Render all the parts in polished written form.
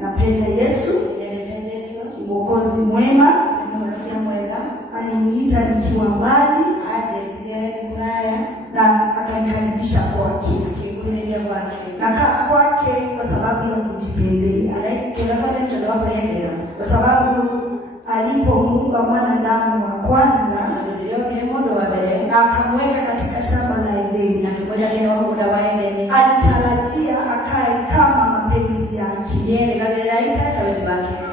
Napenda Yesu, Mwokozi mwema, aliniita nikiwa mbali, na akanikaribisha kwake. Nakaa kwake kwa sababu ya kujipendea, kwa sababu alipomuumba mwanadamu wa kwanza akamweka katika shamba la Edeni, alitarajia akae kama mapenzi yake,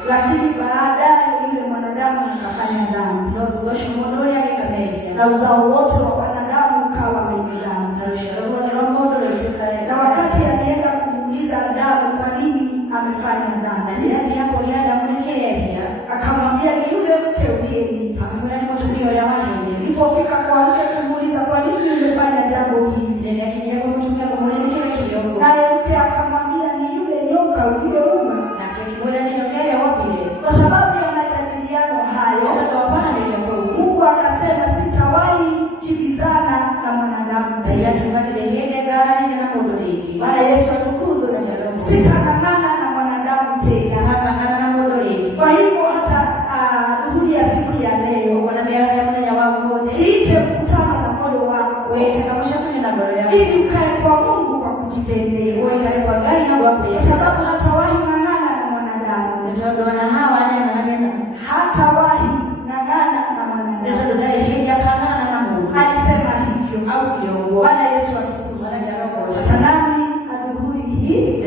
lakini baadaye yule mwanadamu akafanya dhambi. na uzao wote wa wanadamu ukawa wenye dhambi. Na wakati alienda kumuuliza Adamu kwa nini amefanya dhambi, akamwambia ni yule mke uliyenipa. Ilipofika kwa mke kumuuliza kwa nini umefanya jambo hili, naye mke akamwambia ni yule nyoka uliyouma. Kwa sababu ya majadiliano hayo, Mungu akasema sitawahi jibizana na mwanadamu tena. Bwana Yesu atukuzwe. Sitang'ang'ana na mwanadamu tena. Kwa hivyo hata dhuhuri ya siku ya leo, jiite mkutano na moyo wako ili ukae kwa Mungu kwa kujipendea, kwa sababu hatawahi ng'ang'ana na mwanadamu. Hatawahi ng'ang'ana na mwanadamu. Alisema hivyo. Bwana Yesu atukuzwe. Nami adhuhuri hii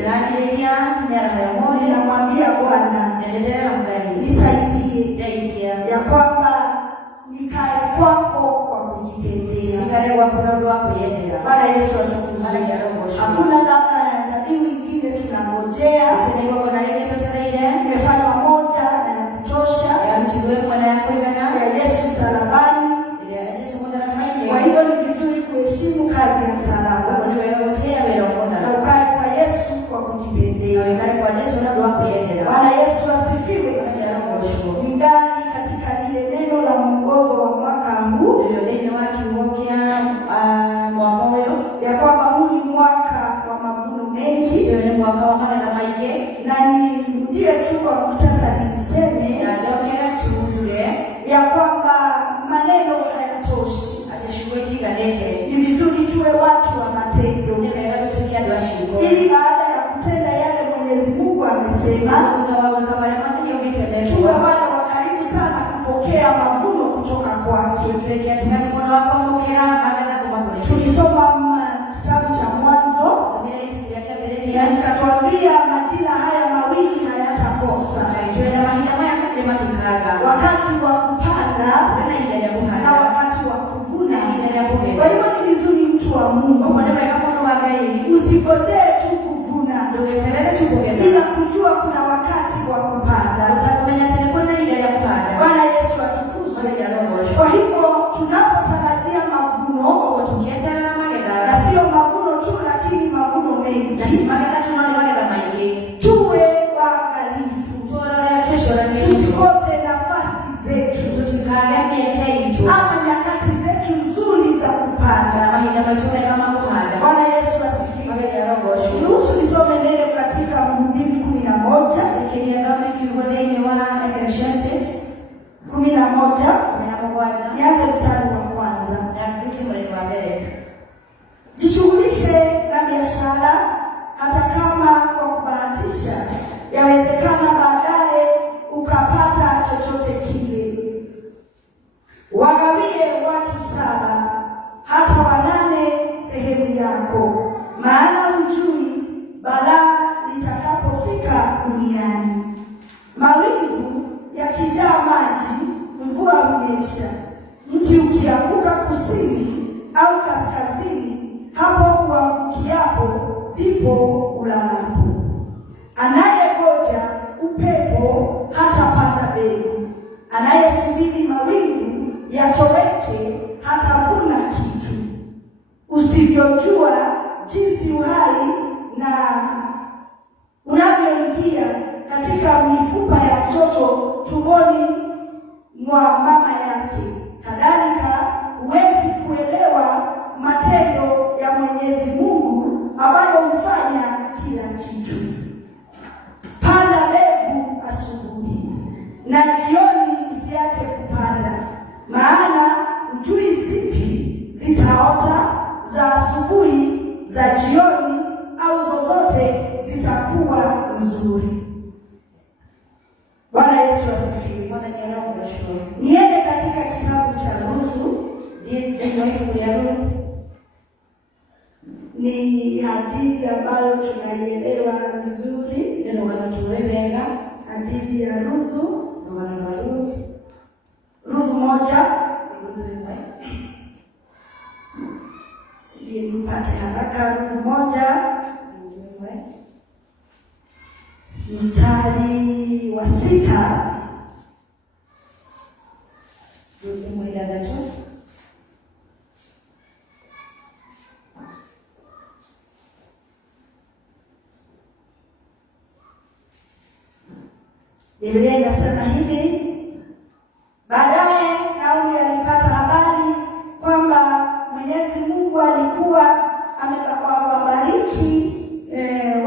ninamwambia Bwana nisaidie ya kwamba nikae kwako kwa kujipendea. Bwana Yesu atukuzwe. Hakuna dhabihu nyingine tunangojea. Nimefanya moja na kutosha ya Yesu msalabani. Kwa hiyo ni vizuri kuheshimu kazi ya msalaba na ukae kwa Yesu kwa kujipendea. Bwana Yesu asifiwe. Ningali katika lile neno la mwongozo wa mwaka huu ya kwamba huu ni mwaka wa mavuno mengi, na nirudie tu kwa muhtasari niseme ya kwamba maneno hayatoshi. Ni vizuri tuwe watu wa matendo, ili baada ya kutenda yale Mwenyezi Mungu amesema, tuwe wale wa karibu sana kupokea mavuno kutoka kwake. Tulisoma kitabu cha Mwanzo na nikatuambia majira haya mawili hayatakosa, wakati wa kupanda na wakati wa kuvuna. Kwa hiyo ni vizuri mtu wa Mungu usigojee tu kuvuna bila kujua kuna wakati wa kupanda. Bwana Yesu atukuzwe. Kwa hivyo tunapotarajia mavuno, na sio mavuno tu lakini mavuno mengi, tuwe waangalifu, tusikose nafasi zetu ama nyakati zetu nzuri za kupanda. Bwana Yesu asifiwe. Ruhusu nisome neno katika Mhubiri 11 nianze mstari wa kwanza. Jishughulishe na biashara hata kama kwa kubahatisha, yawezekana baadaye ukapata chochote kile. Wagawie watu 7 hata 8 sehemu yako, maana hujui balaa litakapofika duniani. Mawingu yakijaa maji, mvua hunyesha. Mti ukianguka kusini au kaskazini, hapo uangukiapo ndipo ulalapo. Anayegoja upepo hatapanda mbegu, anayesubiri mawingu yatoweke hatavuna kitu. Usivyojua jinsi uhai na unavyoingia katika mifupa ya mtoto tumboni mwa mama yake, kadhalika huwezi kuelewa matendo ya Mwenyezi Mungu ambayo hufanya kila kitu. Panda mbegu asubuhi na jioni, usiache kupanda, maana hujui zipi zitaota, za asubuhi, za jioni, au zozote zitakuwa nzuri. Bwana Yesu asifiwe. Niende katika kitabu cha Ruthu. Ni hadithi ambayo tunaielewa vizuri. Hadithi ya Ruthu. Ruthu 1 Ndiye nipate haraka. Ruthu 1 mstari wa 6. Biblia inasema hivi: baadaye Naomi alipata habari kwamba Mwenyezi Mungu alikuwa amewabariki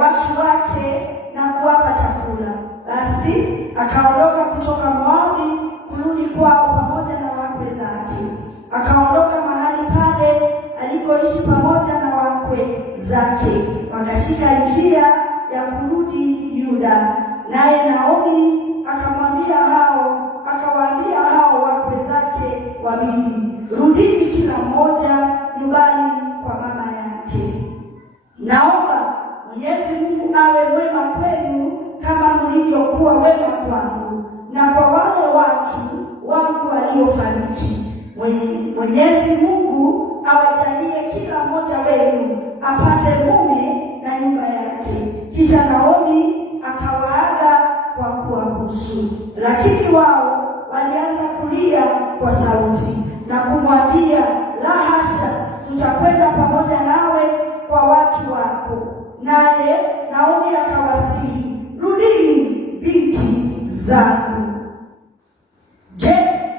watu wake na kuwapa chakula. Basi akaondoka kutoka Moabi kurudi kwao pamoja na wakwe zake. Akaondoka mahali pale alikoishi pamoja na wakwe zake, wakashika njia ya kurudi Yuda. Naye Naomi akawaambia hao wakwe zake wawili, rudini kila mmoja nyumbani kwa mama yake. Naomba Mwenyezi Mungu awe mwema kwenu kama mlivyokuwa wema kwangu na kwa wale watu wangu waliofariki. Mwenyezi Mungu awajalie kila mmoja wenu apate mume na nyumba yake. Kisha Naomi akawaaga kwa kuwabusu, lakini wao walianza kulia kwa sauti na kumwambia, la hasha, tutakwenda pamoja nawe kwa watu wako. Naye Naomi akawasihi, rudini binti zangu. Je,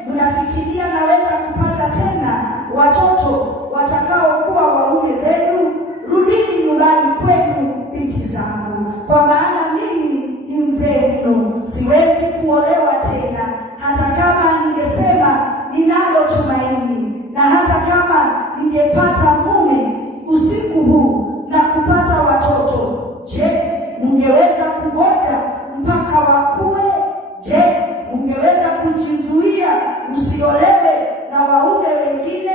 mnafikiria naweza kupata tena watoto watakaokuwa waume zenu? Rudini nyumbani kwenu binti zangu, kwa maana mimi ni mzee mno, siwezi kuolewa tena. Hata kama ningesema ninalo tumaini, na hata kama ningepata mume usiku huu na kupata watoto, je, mngeweza kungoja mpaka wakue? Je, mngeweza kujizuia msiolewe na waume wengine?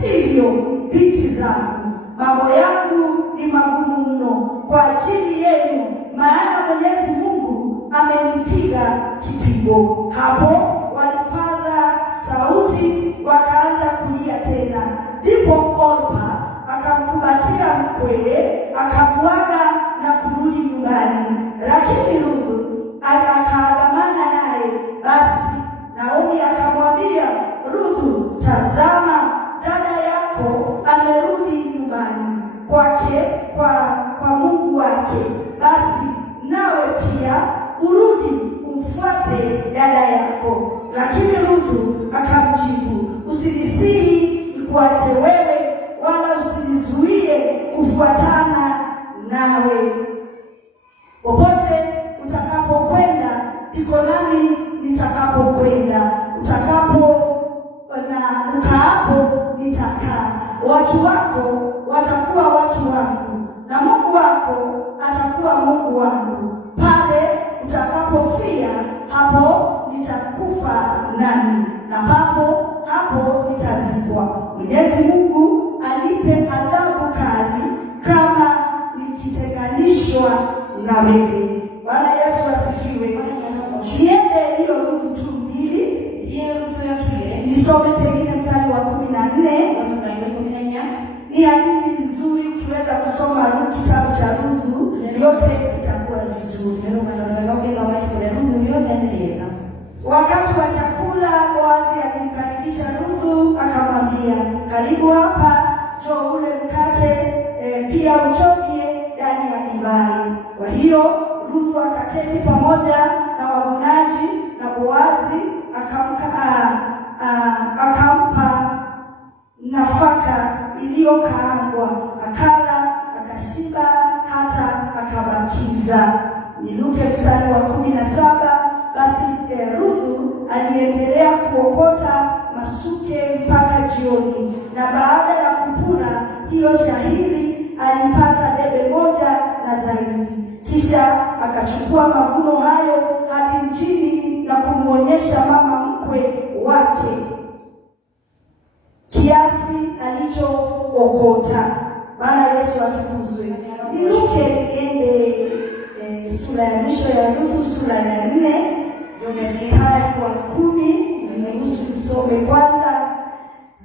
Sivyo binti zangu, mambo yangu ni magumu mno kwa ajili yenu, maana Mwenyezi Mungu amenipiga kipigo. Hapo walipaza sauti wakaanza kulia tena. Ndipo Orpa akamkumbatia mkwewe, akamwaga na kurudi nyumbani, lakini Ruthu akaandamana naye. Basi Naomi akamwambia Ruthu, tazama, dada yako amerudi nyumbani kwake kwa Mungu wake, basi nawe pia urudi umfuate dada yako. Lakini Ruthu akamjibu, usinisihi nikuache wewe, wala usinizuie kufuatana nawe. Popote utakapokwenda ndiko nami nitakapokwenda, ukaapo nitakaa. Watu wako watakuwa watu wangu, na Mungu wako atakuwa Mungu wangu. Pale utakapofia, hapo nitakufa nami, na hapo nitazikwa. Mwenyezi Mungu anipe adhabu kali kama nikitenganishwa na wewe. Bwana Yesu asifiwe. Niende hiyo Ruthu 2. Nisome pengine mstari wa 14. Ni hadithi nzuri, kiweza kusoma kitabu cha Ruthu yote itakuwa vizuri. Wakati wa chakula, Boazi alimkaribisha Ruthu akamwambia, karibu hapa, njoo ule mkate, pia uchovye ndani ya divai. Kwa hiyo Ruthu akaketi pamoja na wavunaji, na Boazi akampa nafaka iliyokaangwa, akala akashiba hata akabakiza. Niluke mstari wa 17. Basi Ruthu aliendelea kuokota masuke mpaka jioni, na baada ya kupuna hiyo shahiri alipata debe moja na zaidi. Kisha akachukua mavuno hayo hadi mjini na kumwonyesha mama mkwe wake kiasi alichookota. Bwana Yesu atukuzwe. Niluke niende sura ya mwisho ya Ruthu, sura ya 4 mstari wa 10. Niruhusu nisome kwanza.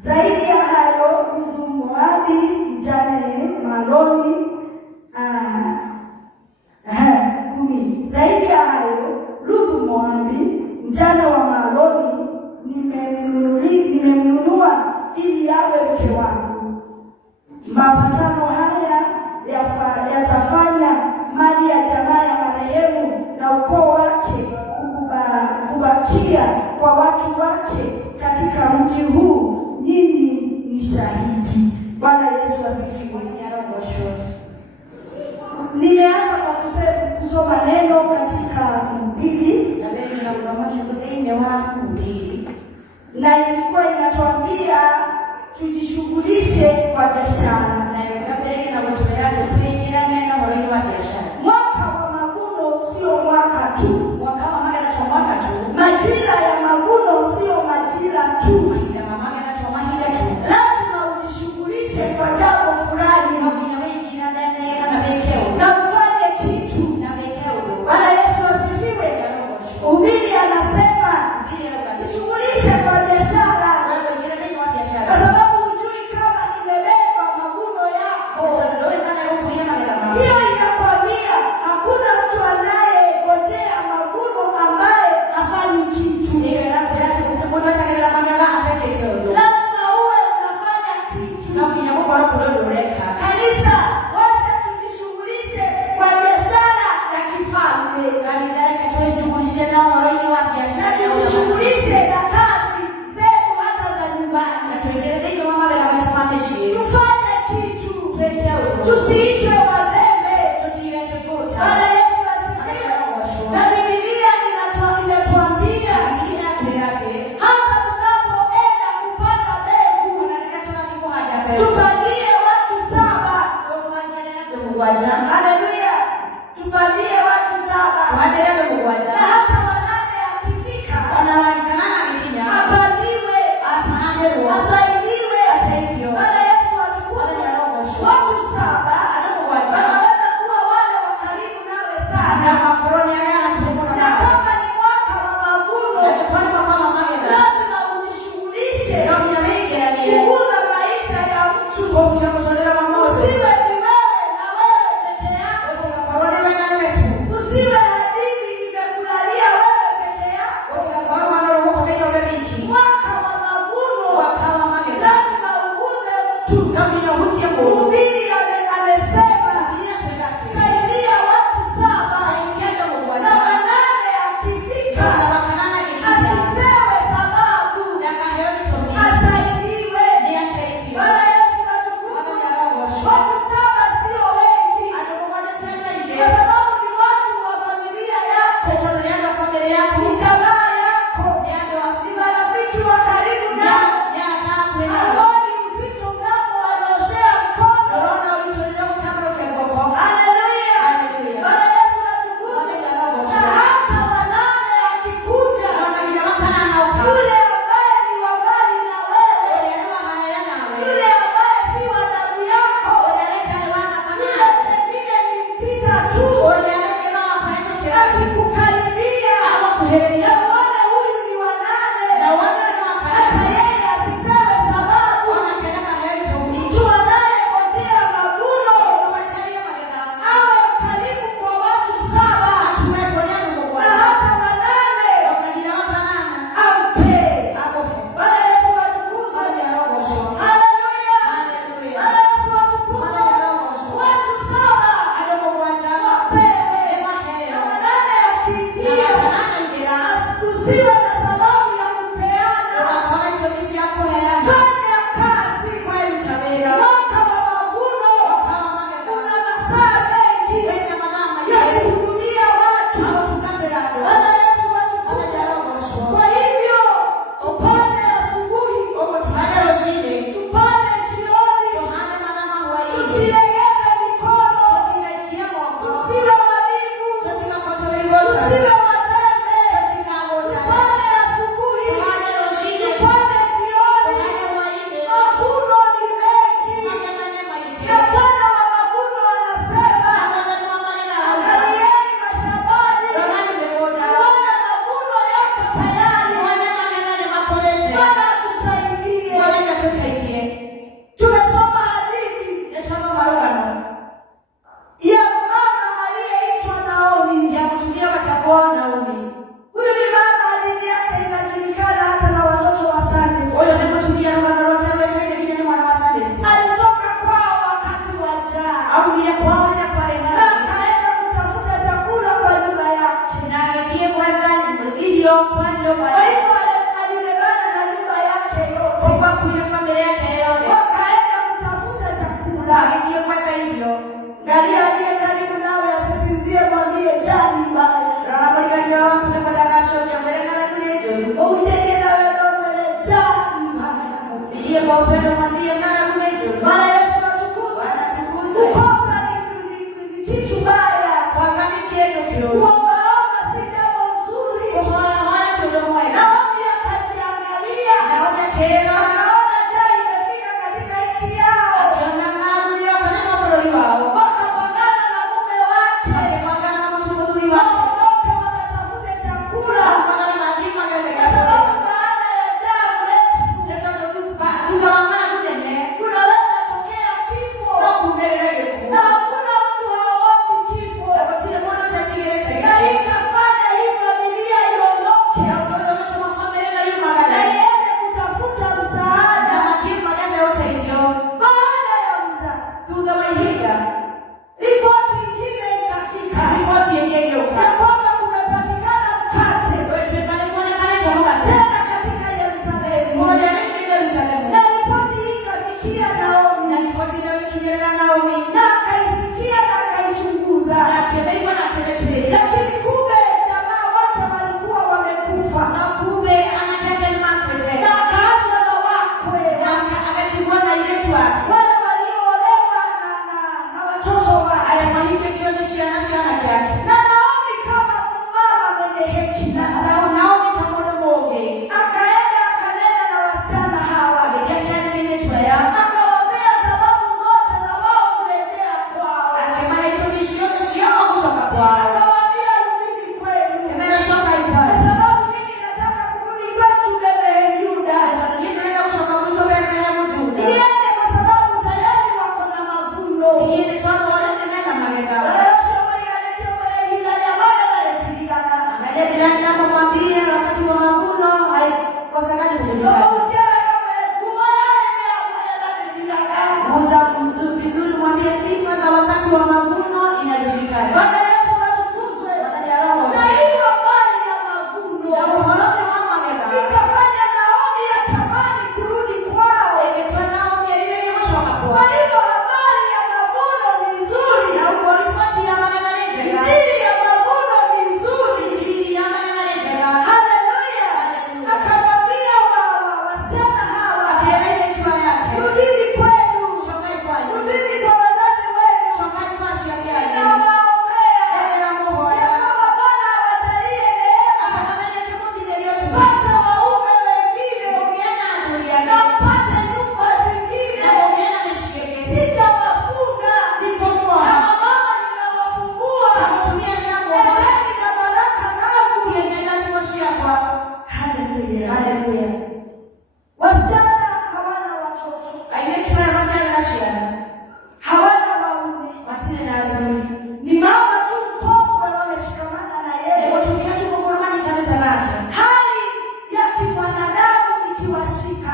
Zaidi ya hayo, Ruthu Moabi mjane Maloni 10. Zaidi ya hayo, Ruthu Moabi mjane wa Maloni nimemnunua ili awe mke wangu. Mapatano haya yatafanya mali ya jamaa ya marehemu na ukoo wake kubakia kwa watu wake katika mji huu. Nyinyi ni shahidi. Bwana Yesu asifiwe. Nimeanza kwa kusoma neno katika Mhubiri na ilikuwa inatuambia tujishughulishe kwa biashara. Mwaka wa mavuno sio mwaka tu. Majira ya mavuno sio majira tu. Lazima ujishughulishe kwa jambo fulani na ufanye kitu. Bwana Yesu asifiwe. Mhubiri anasema jishughulishe kwa biashara, kwa sababu hujui kama imebeba mavuno yako. Hiyo inakwambia hakuna mtu anayegojea mavuno ambaye hafanyi kitu. Lazima uwe unafanya kitu. Kanisa, wacha tujishughulishe kwa biashara ya kifalme. Tujishughulishe na kazi zetu hata za nyumbani. Tufanye kitu. Tusiitwe wazembe. Bwana Yesu asifiwe. Na Biblia inatuambia hata tunapoenda kupanda mbegu tupangie watu 7. Haleluya. Tupangie watu 7. Na hata wanane akifika apandiwe, asaidiwe. Bwana Yesu atukuzwe. Watu 7 wanaweza kuwa wale wa karibu nawe sana. Na kama ni mwaka wa mavuno, lazima ujishughulishe kukuza maisha ya mtu. Usiwe ni wewe na wewe peke yako. Usiwe hadithi imekulalia wewe peke yako. Mwaka wa mavuno lazima uguze mtu. Mhubiri amesema saidia watu 7 na wanane akifika asipewe sababu, asaidiwe. Bwana Yesu atukuzwe. Watu 7 sio wengi, kwa sababu ni watu wa familia yako, ni jamaa yako, ni marafiki wa karibu nao. Hawoni uzito unapowanyoshea mkono. kwa upendo mwambie mara unaitwa. Bwana Yesu atukuzwe. Kukosa ni kitu baya. Wakati kiendo kio. Kuomba si jambo nzuri. Haya chodo moyo. Naombi akajiangalia. Naombi kero. Naona jai imefika katika nchi yao. Akiona magu ni wao na mafurori wao. Wakapangana na mume wake. Wakapangana na mchungaji wao. Wote wakatafute chakula. Wakapangana na majima gani gani. Hali ya kibwanadamu ikiwashika.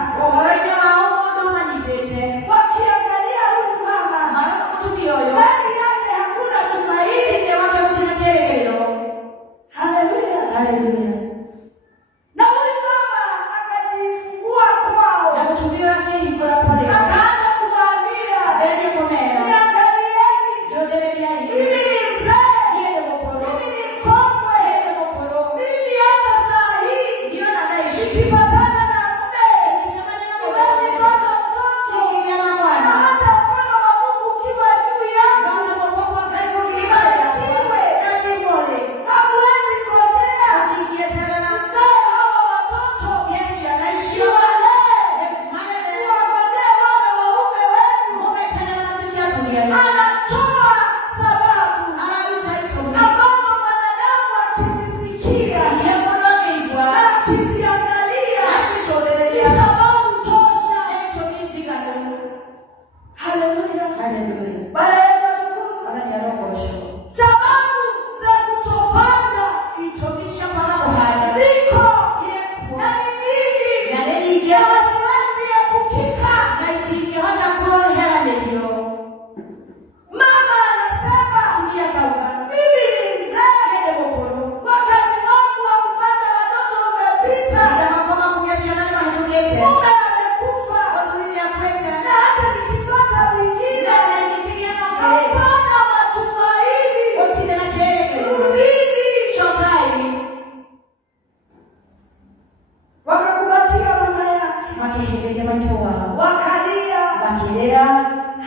Wakilia.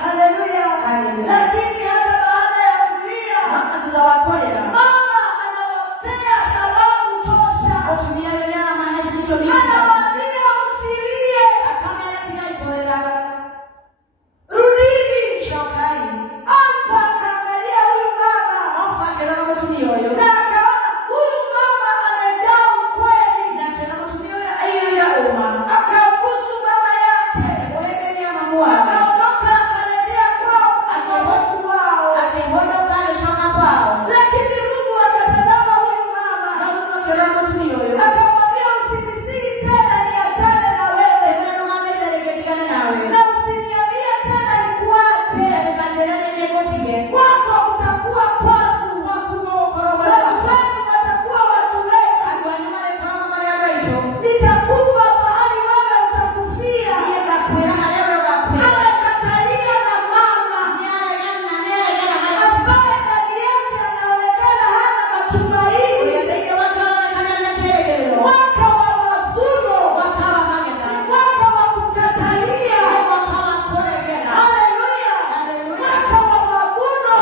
Haleluya. Lakini hata baada ya kulia, mama anawapea sababu tosha. Anawaambia msilie. Rudini. Hapa akaangalia huyu mama. Na akaona huyu mama amejaa ukweli. Akambusu mama yake. Akaondoka akarejea kwao. Lakini Mungu akatazama huyu mama. Akamwambia usinisii tena niachane na wewe. Na usiniambie tena nikuache. Kwako utakuwa kwangu. Watu wangu watakuwa watu wetu. Nitakufa mahali wewe utakufia. Amekatalia na mama ambaye ndani yake anaonekana hana matumaini. Mwaka wa mavuno, mwaka wa kukatalia. Haleluya. Mwaka wa mavuno,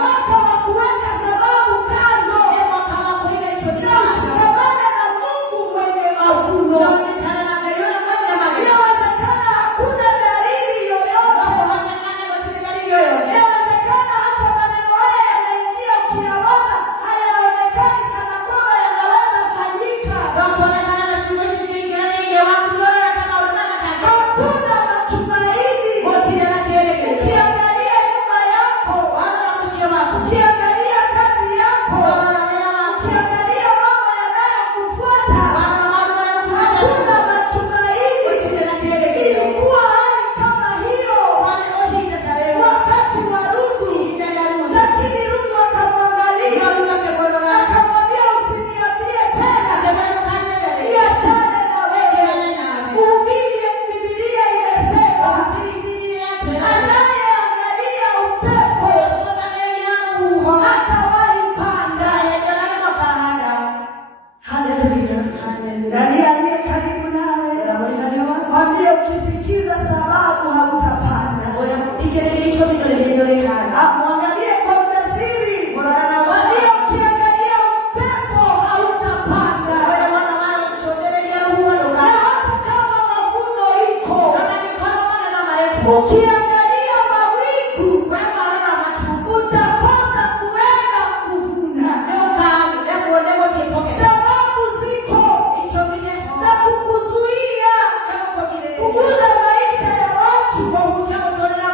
mwaka wa kuweka sababu kando na ushikamane na Mungu mwenye mavuno. Inawezekana hakuna dalili yoyote. Inawezekana hata maneno haya yanaingia ukiyaona hayaonekani kana kwamba yanaweza fanyika. Hakuna matumaini. Ukiangalia nyuma yako, ukiangalia kazi yako, ukiangalia mambo yanayokufuata, hakuna matumaini. Ilikuwa hali kama hiyo wakati wa Ruthu. Lakini Ruthu akamwangalia, akamwambia usiniambie tena niachane na wewe. Kuhubiri Biblia imesema anayeangalia upepo hatawahi panda. Haleluya. Angalia aliye karibu nawe, mwambie ukisikiza sababu hautapanda. Mwangalie kwa ujasiri, mwambie ukiangalia upepo hautapanda. Na hata kama mavuno iko, ukiangalia mawingu utakosa kuenda kuvuna. Sababu ziko za kukuzuia kuguza maisha ya watu,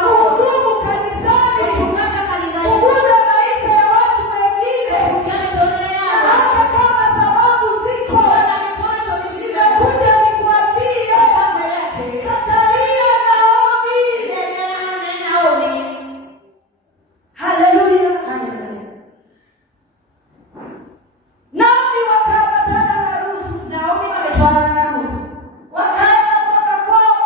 kuhudumu kanisani, kuguza maisha ya watu wengine. Hata kama sababu ziko, nimekuja nikuambie, katalia Naomi. Haleluya. Naomi wakaambatana na Ruthu. Wakaenda mpaka kwao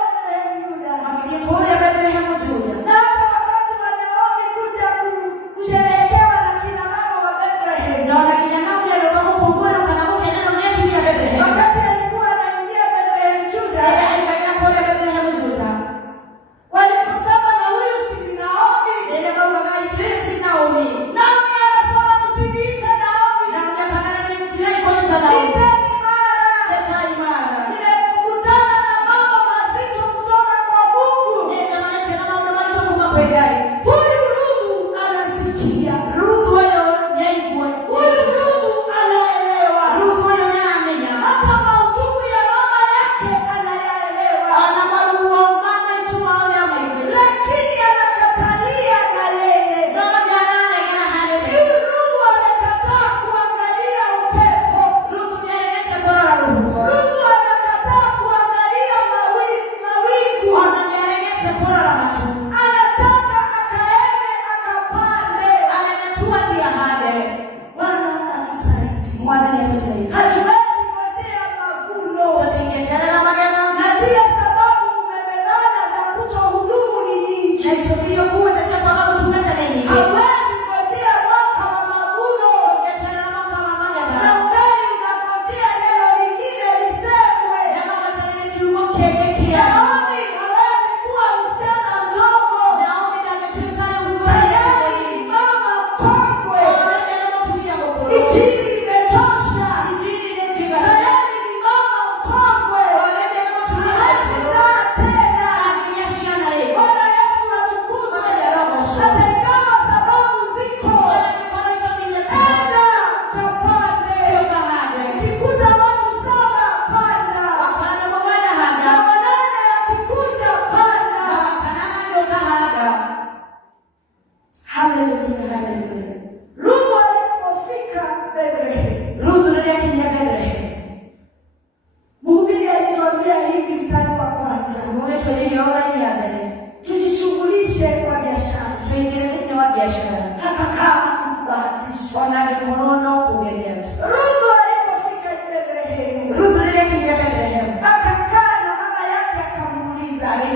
zake.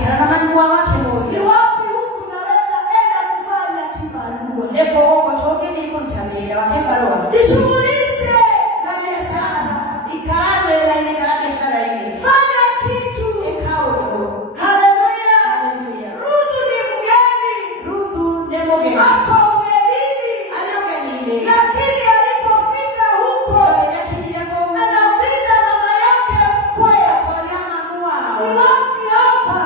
Ni wapi huku naweza enda kufanya kibarua? Jishughulishe na biashara. Fanya kitu. Haleluya. Ruthu ni mgeni. Hapo ugenini. Lakini alipofika huko anauliza mama yake mkwe, ni wapi hapa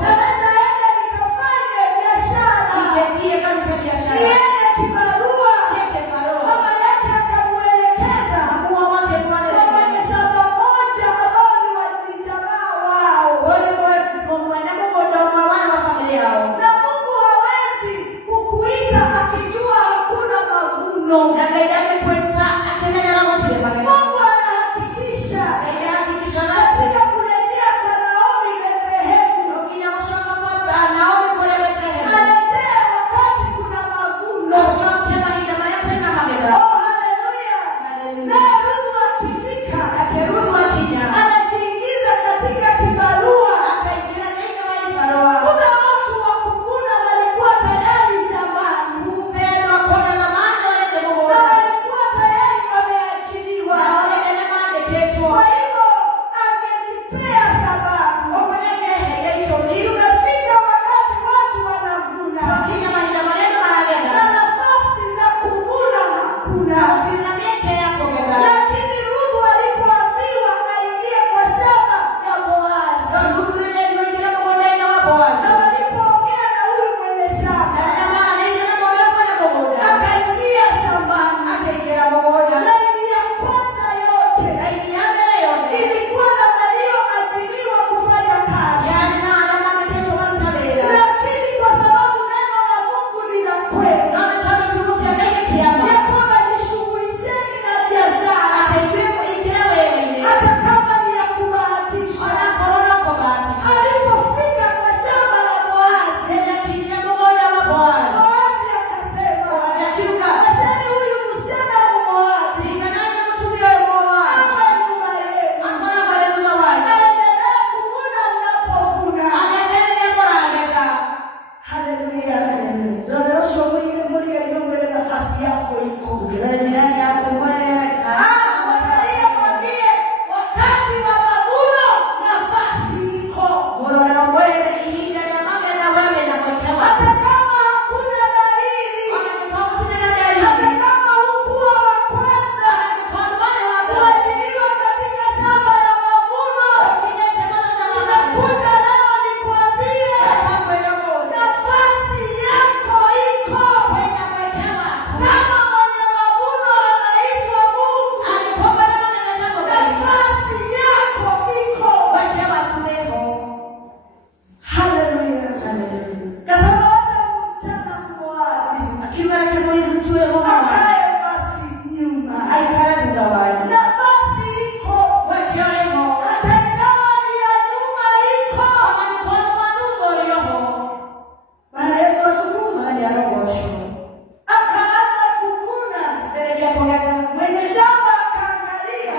naweza enda nikafanye biashara, niende kibarua? Mama yake akamuelekeza kwa mwenye shamba moja ambao ni jamaa wao. Na Mungu hawezi kukuita akijua hakuna mavuno. Mungu anahakikisha katika kurejea kwa Naomi Bethlehemu, arejee wakati kuna mavuno. Oh, haleluya. Naye Ruthu akifika anajiingiza katika kibarua. Kuna watu wa kuvuna walikuwa tayari shambani na walikuwa tayari wameajiriwa. Kwa hivyo angejipea sababu. Umefika wakati watu wanavuna na nafasi za kuvuna hakuna. Lakini Ruthu alipoambiwa aingie kwa shamba ya Boazi, na walipoongea na huyu mwenye shamba, akaingia shambani. Laini ya kwanza yote ilikuwa na walioajiriwa kufanya kazi, lakini kwa sababu neno la Mungu ni la kweli ya kwamba jishughulisheni na biashara, hata kama ni ya kubahatisha. Alipofika kwa shamba la Boazi, Boazi akasema, wacheni huyu msichana Mmoabu awe nyuma yenu, aendelee kuvuna mnapovuna. Haleluya. Dorosho mwili yongele nafasi yako iko. Mwangalie mwambie wakati wa mavuno nafasi iko. Hata kama hakuna dalili, hata kama hukuwa wa kwanza kuajiriwa katika shamba la mavuno, nimekuja leo nikwambie nafasi yako iko. Kama mwenye mavuno anaitwa Mungu, nafasi yako iko. Haleluya. Kasema wacha msichana Mmoabu akae basi nyuma. Nafasi iko. Hata ingawa ni ya nyuma iko. Bwana Yesu atukuzwe. Akaanza kuvuna. Mwenye shamba akaangalia,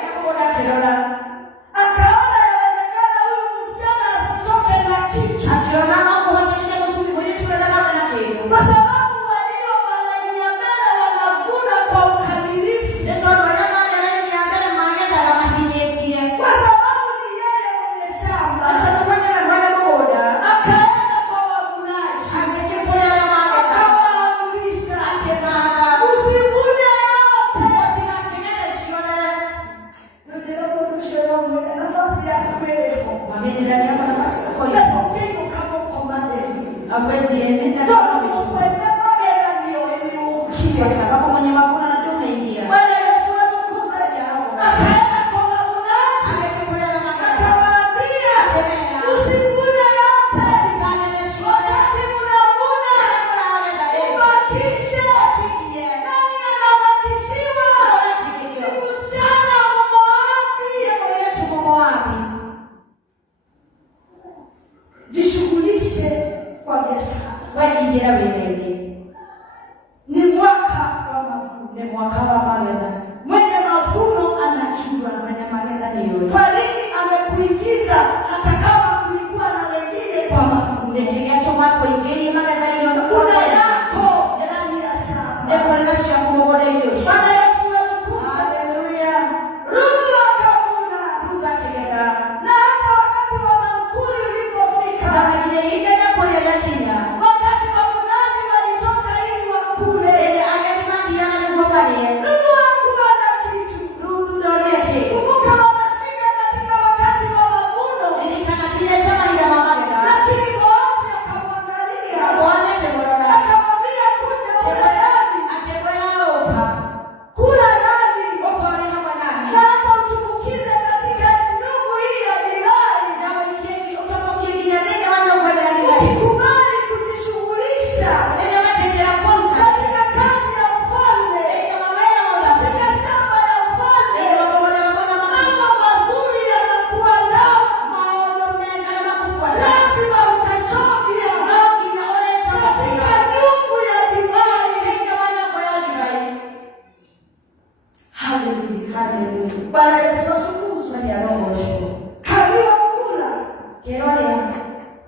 akaona yawezekana huyu msichana asitoke na kitu, kwa sababu walio malaini ya mbele wanavuna kwa ukamilifu, kwa sababu ni yeye mwenye shamba. Akaenda kwa wavunaji, akawaamurisha, usivune yote. Nafasi ya kweleko epokino kama ukomandeli Bwana Yesu atukuzwe. Akaenda kwa wavunaji, akawaambia usivune yote. Wakati mnavuna ubakishe. Nani anabakishiwa? Ni msichana Mmoabu. Jishughulishe kwa biashara. Ni mwaka wa mavuno. Mwenye mavuno anajua. Kwa nini amekuingiza hata kama kulikuwa na wengine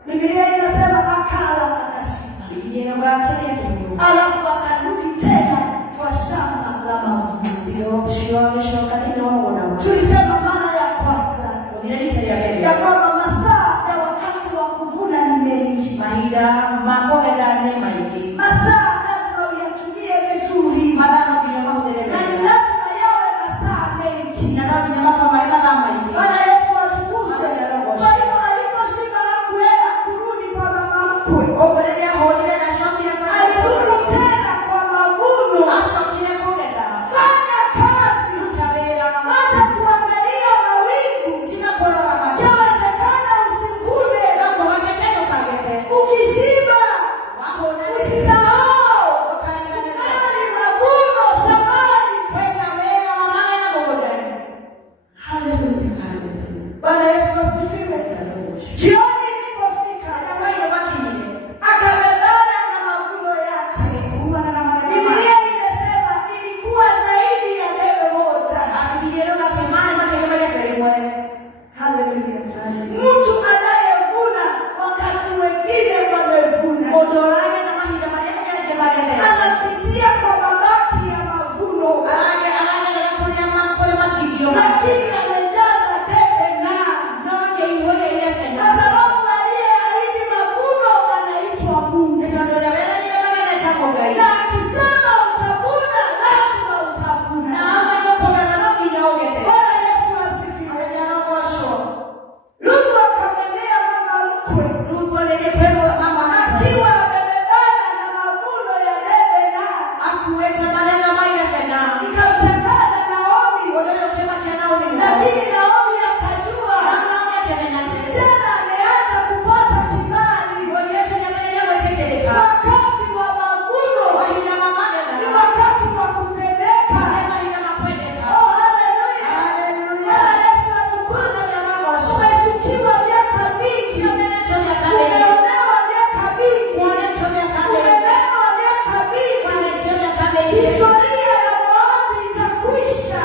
Biblia inasema akala akashiba. Biblia inawakilia kidogo. Alafu akarudi tena kwa shamba la mavuno. Ndio shoka ndio unaona. Tulisema mara ya kwanza. Ya kwamba masaa ya wakati wa kuvuna ni mengi. Maida makoga ya neema hii. Masaa lazima uyatumie vizuri. Madama bila mambo ndio. Na lazima yawe masaa mengi. Na ndio mambo maana kama hivi. Bwana Yesu atukuzwe. Kwa hiyo aliposhiba hakuenda kurudi kwa mama mkwe. Obolea hodi na shamba ya kwa. Alirudi tena kwa mavuno. Ashokile kogeta. Fanya kazi utabera. Hata kuangalia mawingu tinapora macho. Yawezekana usivune na kuhakikisha ukagete. Ukishiba wako na usisahau. Ukali mavuno shambani. Kwenda wewe wa mama na boda. Haleluya. Bwana Yesu asifiwe. Jioni ilipofika akabebana na mavuno yake. Biblia inasema ilikuwa zaidi ya debe moja. Haleluya. Mtu anayevuna wakati wengine wamevuna anapitia kwa mabaki ya mavuno, lakini amejaza debe na kwa sababu aliyeahidi mavuno anaitwa Mungu. Na akisema utavuna, lazima utavuna. Bwana Yesu asifiwe. Lutu akamwendea mama mkwe akiwa amebebana na mavuno ya debe na ikamshangaza Naomi, lakini Naomi akajua tena ameanza kupata kibali. Wakati wa mavuno ni wakati wa kupeleka. Oh, haleluya. Bwana Yesu atukuzwe. Umechukiwa miaka mingi, umeonewa miaka mingi, umenewa miaka mingi. Historia ya Moabi itakwisha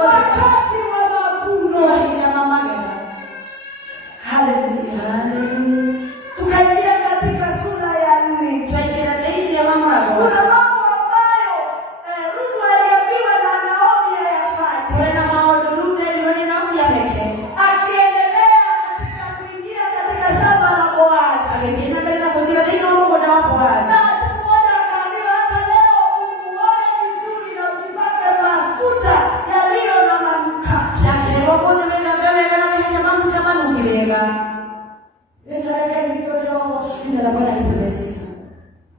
wakati wa mavuno. Haleluya. Tukaingia katika sura ya 4. Kuna mambo ambayo Ruthu aliambiwa na Naomi ayafanye. Akiendelea katika kuingia katika shamba la Boazi. Na siku moja akaambiwa hata leo uone vizuri na ujipake mafuta yaliyo na manukato.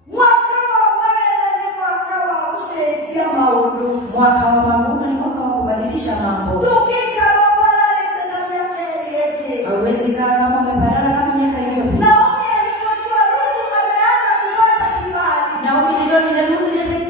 Mwaka wa Bwana ni mwaka wa kusaidia maono. Mwaka wa mavuno ni mwaka wa kubadilisha mambo. Tukika wa Bwana litazamia kelele. Hauwezi kaa kama umeparara kama miaka hiyo. Naomi alipojua Ruthu ameanza kupata kibali, Naomi ndio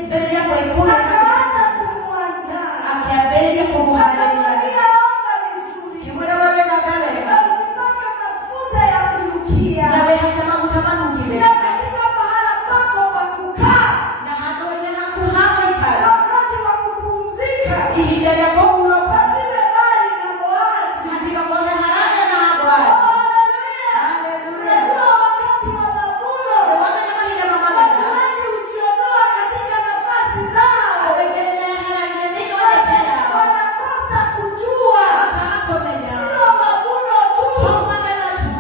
mbele yako ikuna akaanza kumwandaa. akiabelia kumwangalia. Akamwambia onga vizuri. Kimwona wewe na kale. Alipaka mafuta ya kunukia. Nawe hata makutamani ukiwe. Na katika mahala pako pa kukaa, Na hadoe na kuhama ikala. wakati wa kupumzika, Ihidari yako ulopa. pasiwe mbali na Boazi. Katika kwa haraka na abwa. Oh, haleluya. Haleluya. Unajua wakati wa mavuno, Wana jamani na mama. watu wengi hujiondoa katika nafasi zao. Awekelea hela ya ndio wapea. Wanakosa kujua Hapo tena. sio mavuno tu.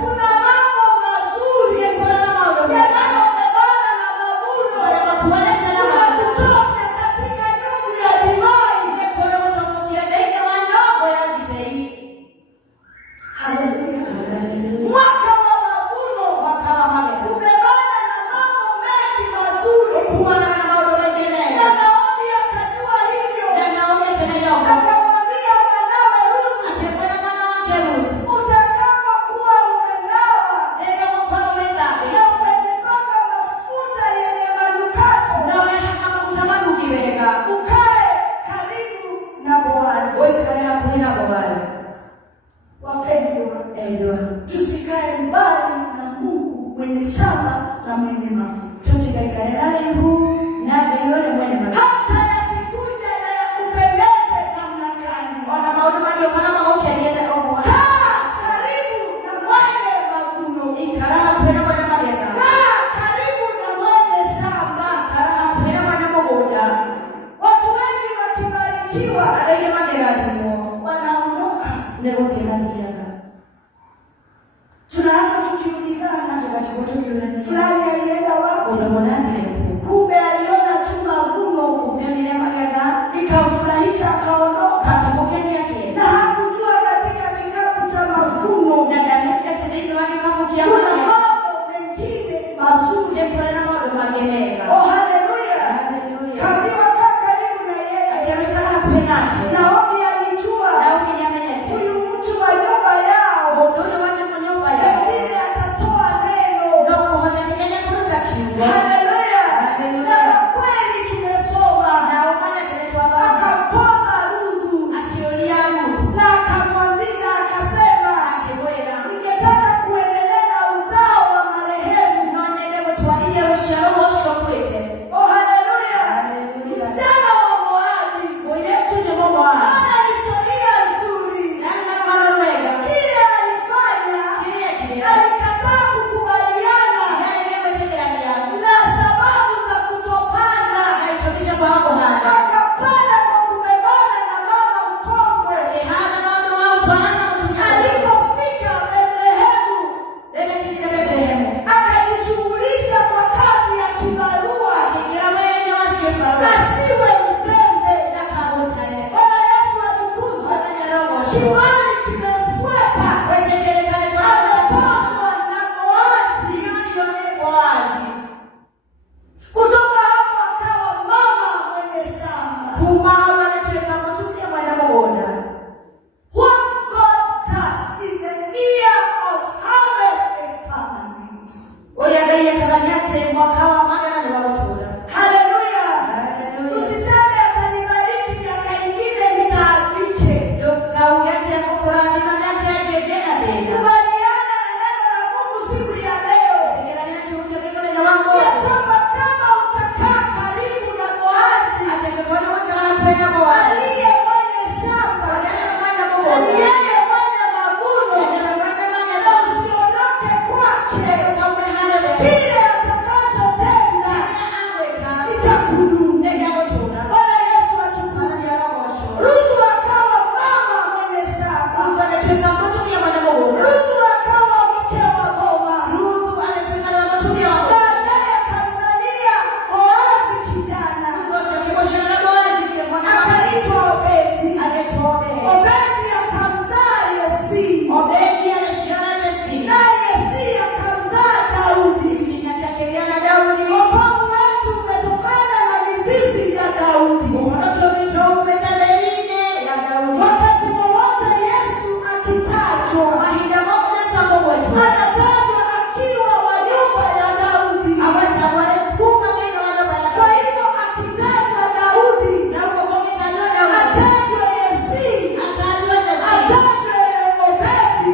Kuna mambo mazuri yanayobebana na mavuno. Unakutoka katika nyungu ya divai. Haleluya. Mwaka wa mavuno umebebana na mambo mengi mazuri. Na Naomi akajua hivyo. Akamwambia mwanawe Ruthu, utakapokuwa umenawa na umejipaka mafuta yenye manukato, ukae karibu na Boazi. Wapendwa, tusikae mbali na Mungu mwenye shamba na mwenye mavuno. Hata yakikuja na yakupendeze namna gani, kaa karibu na mwenye mavuno. tunaanza tukiulizana fulani alienda wapi? Kumbe aliona tu mavuno, ikamfurahisha akaondoka. Na hakujua katika kikapu cha mavuno kuna mambo mengine mazuri. Oh, haleluya. Kaambiwa kaa karibu na yeye. Naomi alijua huyu mtu wa nyumba yao pengine atatoa neno. Haleluya. Na kwa kweli tumesoma akampoza Ruthu na akamwambia akasema, ningetaka kuendelea uzao wa marehemu. Oh, haleluya. Msichana wa Moabi ana historia nzuri. Kile alifanya, alikataa kukubaliana na sababu za kutopanda. Akapanda kwa kubebana na mama mkongwe. Alipofika Bethlehemu, akajishughulisha kwa kazi ya kibarua, asiwe mzembe. Bwana Yesu atukuzwe. Kibali kimemfuata, amepozwa na Boazi. Kutoka hapo akawa mama mwenye shamba. What God does in the year of harvest is permanent. Haleluya. Usiseme atanibariki miaka ingine nitaabike. Kubaliana na neno la Mungu siku ya leo ya kwamba kama utakaa karibu na Boazi aliye mwenye shamba, yeye mwenye mavuno, na usiondoke kwake, kile atakachotenda itakudumu. Bwana Yesu atukuzwe. Ruthu akawa mama mwenye shamba. Ruthu akawa mke wa boma. Baadaye akamzalia Boazi kijana akaitwa Obedi. Obedi akamzaa Yese, naye Yese akamzaa Daudi. Wokovu wetu umetokana na mizizi ya Daudi. Wakati wowote Yesu akitajwa, anatajwa akiwa wa nyumba ya Daudi. Kwa hivyo akitajwa Daudi, atajwe Yese, atajwe Obedi,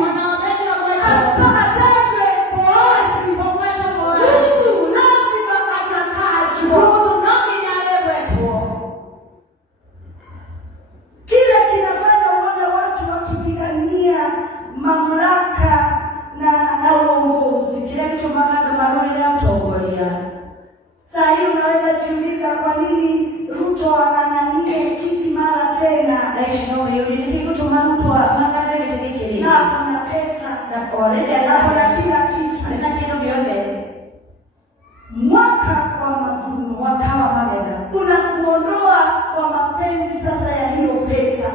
atajwe Boazi. Ruthu lazima atatajwa. Kile kinafanya uone watu wakipigania mamlaka na uongozi. Saa hii unaweza jiuliza kwa nini Ruto anang'ang'ania kiti mara tena. Na kuna pesa, na kuna kila kitu. Mwaka wa mavuno unakuondoa kwa mapenzi sasa ya hiyo pesa.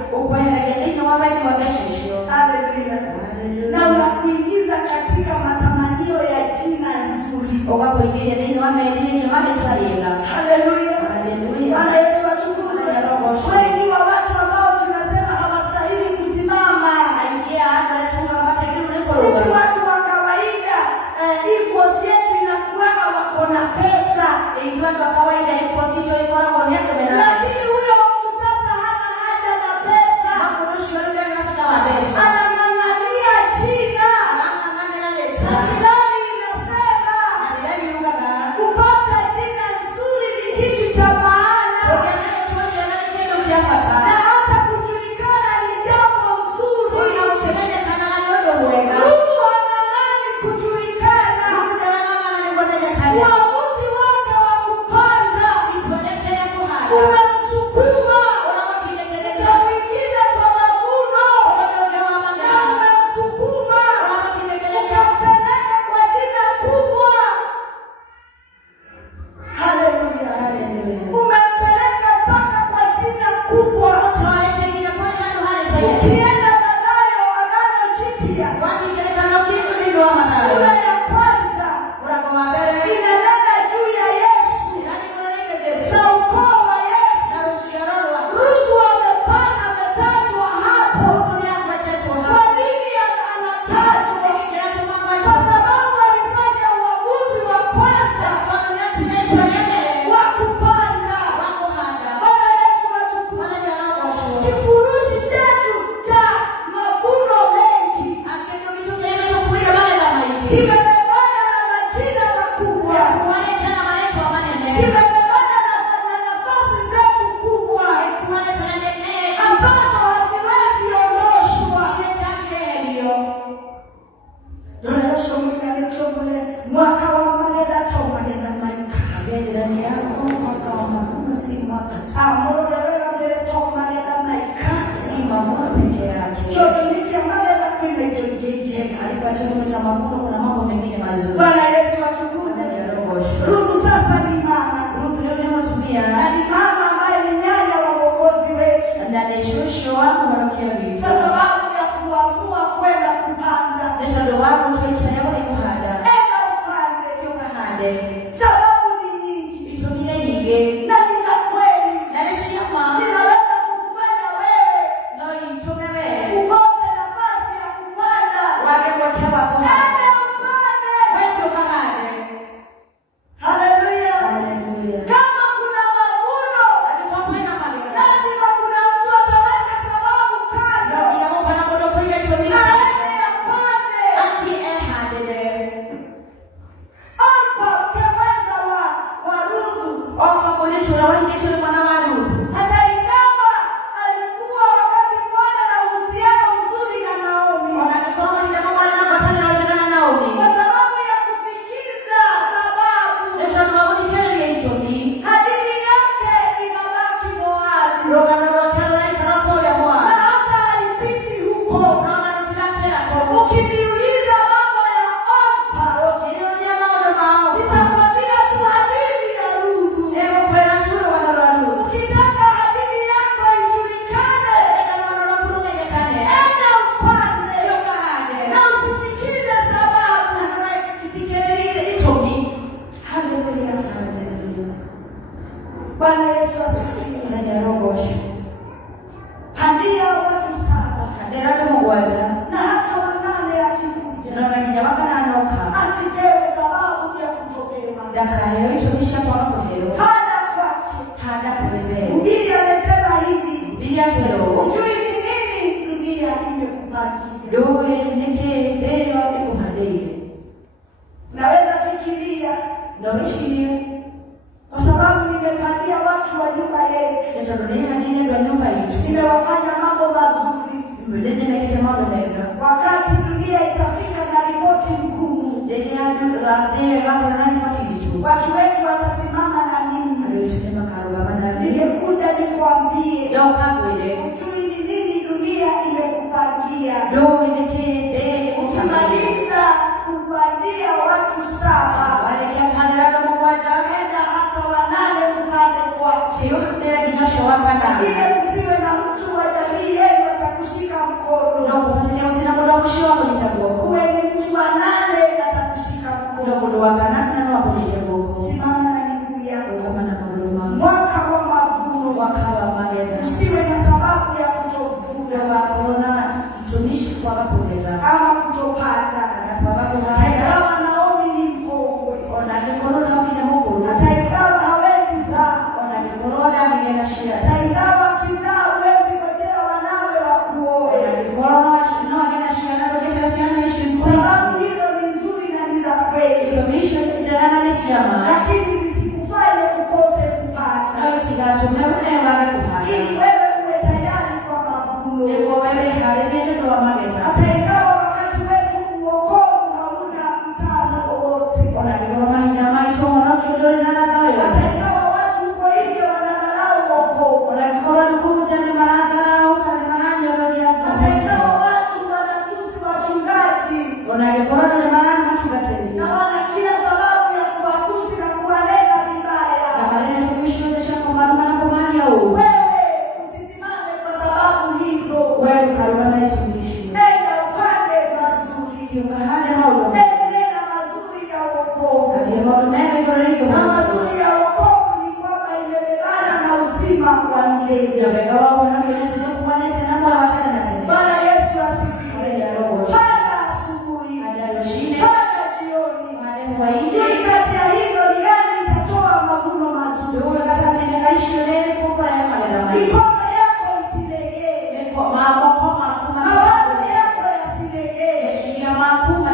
Haleluya. Na unakuingiza katika matamanio ya jina nzuri. Haleluya. Bwana Yesu atukuzwe. Wengi wa watu ambao tunasema hawastahili kusimama, sisi watu wa kawaida, ipos yetu inakuwaga wako na pesa. Lakini huyo mtu sasa hana haja na pesa. Anang'ang'ania jina. Mithali inasema kupata jina nzuri ni kitu Sura ya kwanza inanena juu ya Yesu na ukoo wa Yesu. Ruthu ametajwa hapo. Kwa nini anatajwa? Kwa sababu alifanya uamuzi wa kwanza wa kupanda. Bwana Yesu atukuzwe. Kifurushi chetu cha mavuno mengi kimebebana na majina makubwa, kimebebana na nafasi zetu kubwa ambazo haziwezi ondoshwa. Donaosho mwenye mwaka wa manena toma nenda maika. Ambia jirani yako mwaka wa mavuno si mwaka. Amoro lewela mbele toma nenda maika. Si mavuno peke yake. Kyoto niki ambaye na kwime jojije. Alipata cha mavuno kuna mambo mengine mazuri. Bwana Yesu atukuzwe. Ruthu sasa ni mama. Ruthu leo nimetumia. Na ni mama ambaye ni nyanya wa Mwokozi wetu. Na ni shosho wako wanakia vitu. Kwa sababu ya kuamua kwenda kupanda. Ndio wako tunaitwa kuhada. Enda upande. Kuhada. Sababu ni nyingi. Vitu nyingi. Na ni za kweli. Na ni shima. Ninaweza kufanya wewe. Na itume wewe. Ukose nafasi ya kupanda. Wale wote wako. Enda upande. Wewe kuhada. Haleluya. Haleluya. Kama kuna mavuno, lazima kuna mtu ataweka sababu kando. Aende apande. Hapa mkeweza wa Ruthu. Hata ingawa alikuwa wakati mmoja na uhusiano mzuri na Naomi. Kwa sababu ya kusikiza sababu. Hadithi yake inabaki Moabi. Na hata haipiti huko. Ukiniuliza mambo ya Orpa, nitakwambia tu hadithi ya Ruthu. Ukitaka hadithi yako ijulikane, enda upande na usisikize sababu. Haleluya. Bwana Yesu asifiwe. Handia watu 7 na hata wanane akikuja asipewe sababu ya kutolewa. Hana kwake. Mhubiri amesema hivi, ujui ni nini dunia imekubakia. Naweza fikiria, kwa sababu nimepangia watu wa nyumba yetu, nimewafanya mambo mazuri. Wakati dunia itafika na ripoti ngumu, watu wetu watasimama na mimi. Nimekuja nikwambie, ujui ni nini dunia imekupangia. Ukimaliza kupandia watu 7, enda hata wanane upande kwake. Ile usiwe na mtu wa jamii yenu atakushika mkono. Kuwe ni mtu wa 8 atakushika mkono. Simama na miguu yako. Mwaka wa mavuno. Usiwe na sababu ya kutovuna ama kutopanda. Ingawa Naomi ni mkongwe, hata ingawa hawezi zaa, hata ingawa kizaa huwezi ngojea wanawe wakuoe. Sababu hizo ni nzuri na ni za kweli, lakini zisikufanye ukose kupanda. Ili wewe uwe tayari kwa mavuno. Hata ingawa wakati wetu uokovu hauna mtano wowote. Hata ingawa watu uko hivyo wanadharau wokovu. Hata ingawa watu wanatusi wachungaji. Na wana kila sababu ya kuwatusi na kuwanena vibaya. Wewe usisimame kwa sababu hizo. Enda upande mazuri. Bendera mazuri ya wokovu. Na mazuri ya wokovu ni kwamba imebebana na uzima wa milele. Bwana Yesu asifiwe. Hana asubuhi, hana jioni. Kati ya hizo ni gani itatoa mavuno mazuri? Mikono yako isilegee. Mawazo yako yasilegee.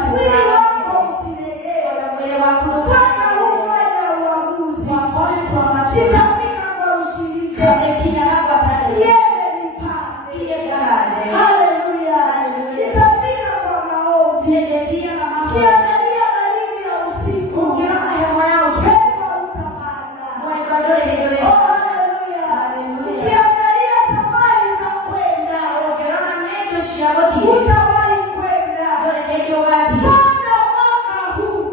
Mwili wako usilegee. Mpaka ufanye uamuzi. Itafika kwa ushirika. Iende nipande. Haleluya. Itafika kwa maombi. Kiangalia baridi ya usiku. Pepo utapanda. Haleluya. Kiangalia safari za kwenda. Utawahi kwenda. Bwana mwaka huu.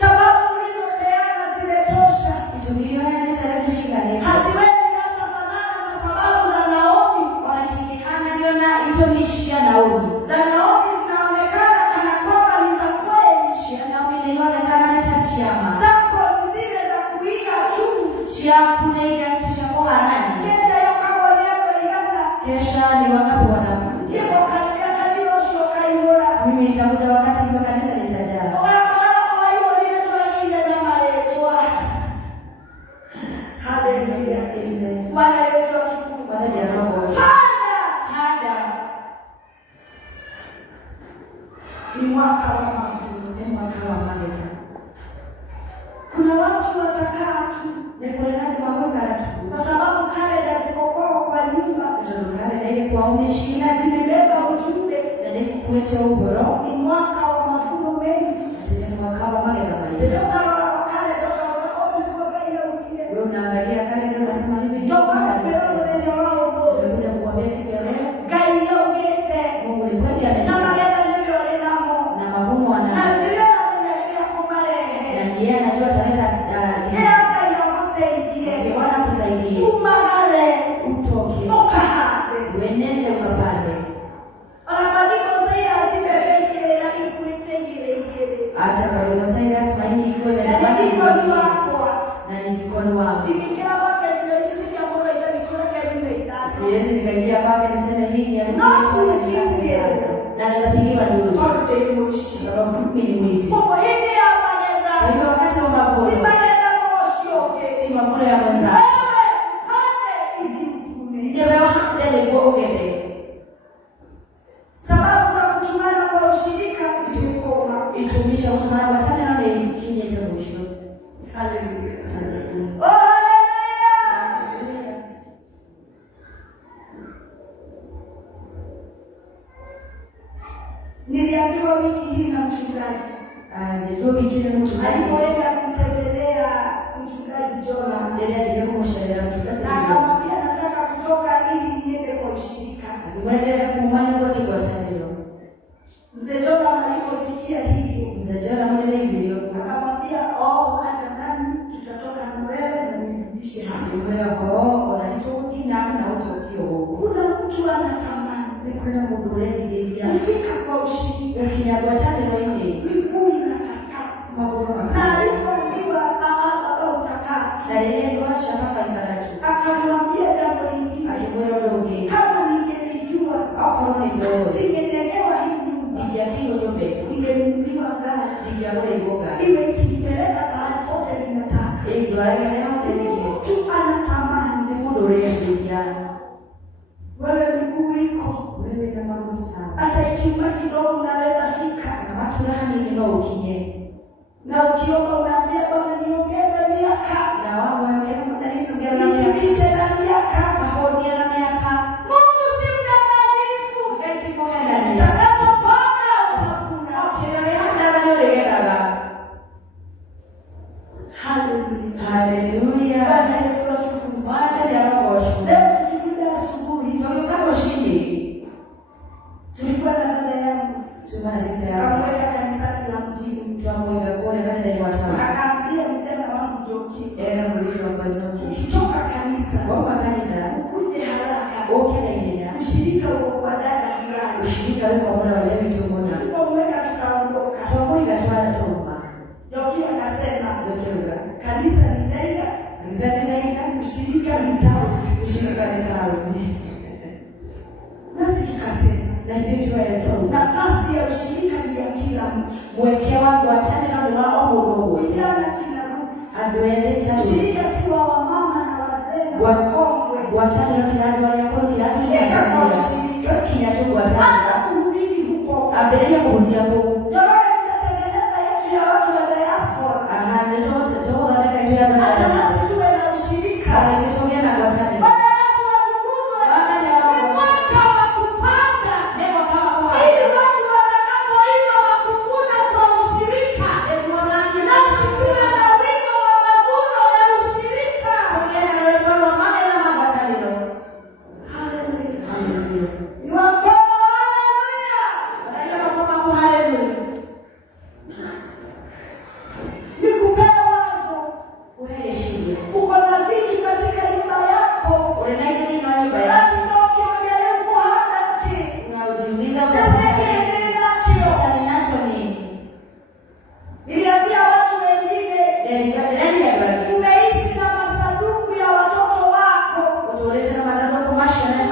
Sababu ulizopeana zimetosha. Haziwezi hata fanana na sababu za Naomi. Za Naomi zinaonekana kana kwamba ni za kweli. Zako ni zile za kuiga tu. Kesha yokawa niako igana. Yebo kandia kandio shoka iwora. Haleluya. Bwana Yesu asifiwe. Hada ni mwaka wa mavuno. Kuna watu watakaa tu kwa sababu kalenda ziko kwao kwa nyumba na zimebeba ujumbe. Ni mwaka wa mavuno mengi. Sababu za kutumana kwa ushirika zitukoma. Haleluya. Niliambiwa wiki hii na mchungaji. Alipoenda kumtembelea mchungaji Jona. Akamwambia nataka kutoka ili niende kwa ushirika. Mzee Jona aliposikia hivyo. Akamwambia hata nani tutatoka na wewe na nirudishe hapa. Kuna mtu anatamani kufika kwa ushirika. Miguu inakataa. Na alipoambiwa baba utakaa. Akamwambia jambo lingine. Kama ningelijua singejengewa hii nyumba. Ningenunuliwa gari. Iwe ikipeleka mahali pote ninataka. Mtu anatamani. Wewe miguu iko. Hata ikiwa kidogo unaweza fika. Na ukiomba unaambia Bwana niongeze miaka. Nishibishe na miaka. Mungu si mdanganyifu. Utakachopanda utavuna. Haleluya. Bwana Yesu atukuzwe. Leo tukikuja asubuhi tulikuwa na dada yangu. Kamweka kanisani la mjini. Akaambia msichana wangu Joki. Ukitoka kanisa ukuje haraka. Ushirika wa dada ushirika wewe kwa mwana wa Yesu tumona. Tulipomweka tukaondoka. Tukakuja tuanatoka. Yoki akasema, Zokiruga. Kanisa ni daima. Kanisa ni daima. Ushirika ni tawi. Ushirika ni tawi. Nasi tukasema, na hiyo tuwaitoa. Nafasi ya ushirika ni ya kila mtu. Mweke wangu watane na ni wao mdogo. Vijana kina rufu. Adueleta. Ushirika si wa wamama na wazee na wakongwe. Watane na tayari wale koti hadi na ushirika. Kinyatu watane. Hata kuhubiri huko. Aberia kuhutia huko. Tunatengeneza yetu ya watu wa diaspora. Ndio ndio ya hata nasi tuwe na ushirika. Kitongea na watane. Bwana Yesu atukuzwe. Ni mwaka wa kupanda. Ili watu watakapoimba wakuvuna kwa ushirika. Nasi tuwe na wimbo wa mavuno ya ushirika. Haleluya. Ni wakati uko na vitu katika nyumba yako. Lazima ukiongelea kuhanda ki. Niliambia watu wengine, umeishi na masanduku ya watoto wako.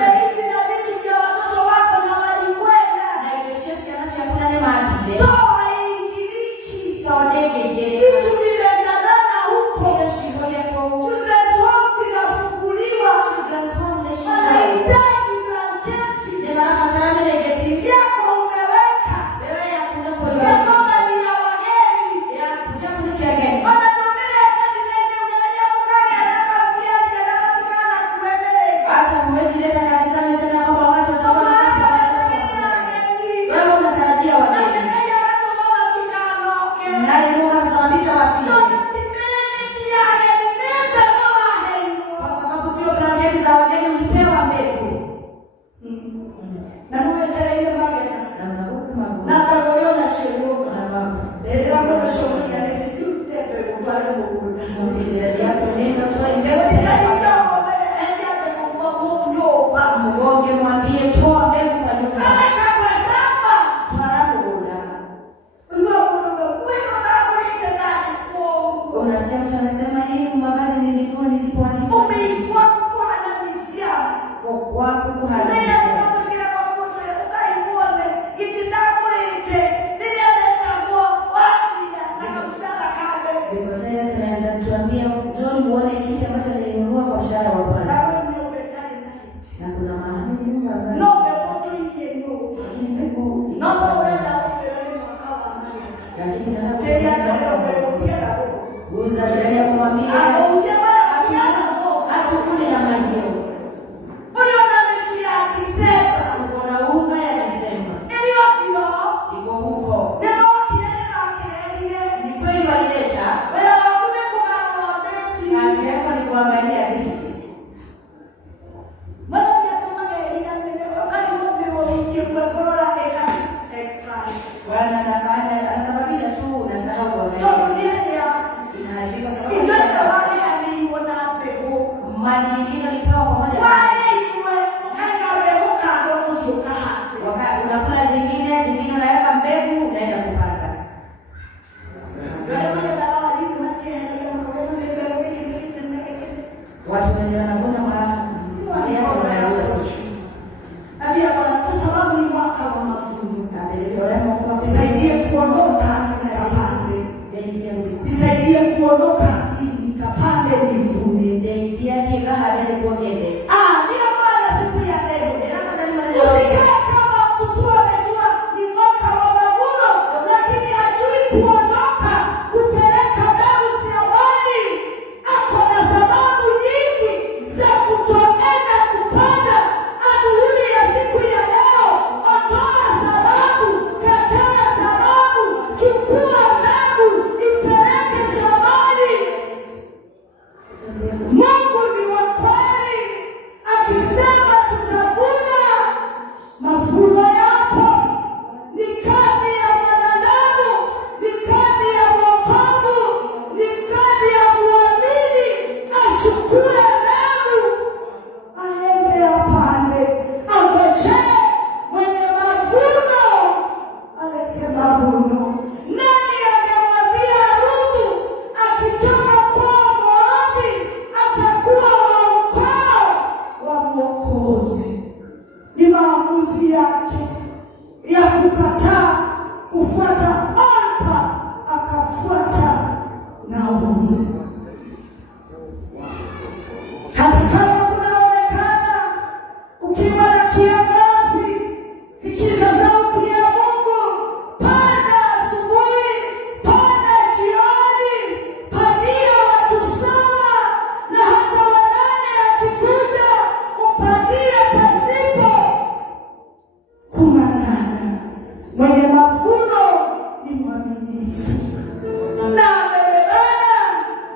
Umeishi na vitu vya watoto wako na walikwenda. Toa ingiliki. Vitu vimejazana huko. Children's homes zinafunguliwa. Wanahitaji blanketi. Yako umeweka. Ya mama ni ya wageni. Wanagombea kati nende unalea mkani anaka kiasi anapatikana kuemeleka. hakukataa kufuata Orpa, akafuata Naomi. Hata kama kunaonekana ukiwa na kiangazi, sikiza sauti ya Mungu. Panda asubuhi, panda jioni, pandia watu sawa, na hata wanane akikuja upandie pasipo kung'ang'ana. Mwenye mavuno ni mwaminifu na amebebana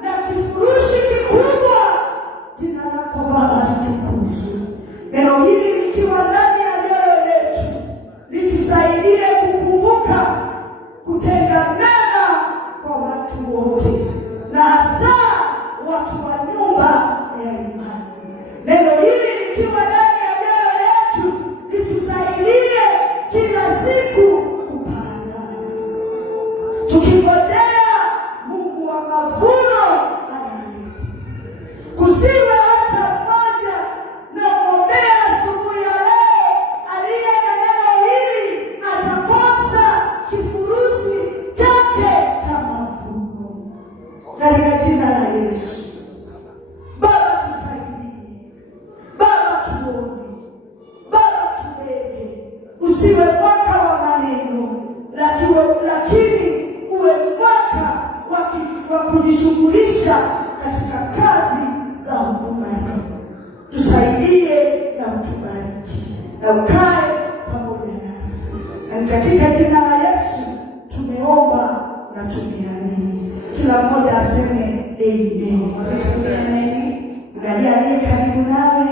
na kifurushi kikubwa. Jina lako Baba litukuzwe. Neno hili likiwa ndani ya mioyo yetu, litusaidie kukumbuka kutenda mema kwa watu wote, na hasa watu wa nyumba ya imani. Neno hili likiwa ndani ya mioyo yetu, litusaidie kila siku kupanda, tukingojea Mungu wa mavuno alete. Kusiwe hata mmoja na mwombea asubuhi ya leo aliye na neno hili atakosa kifurushi chake cha mavuno, katika jina la Yesu. Baba tusaidie, Baba tuone, Baba tubebe. Usiwe mwaka wa maneno, lakini uwe mwaka wa kujishughulisha katika kazi za huduma hii. Tusaidie na utubariki na ukae pamoja nasi, na katika jina la Yesu tumeomba na tumeamini. Kila mmoja aseme amen. Angalia aliye karibu nawe.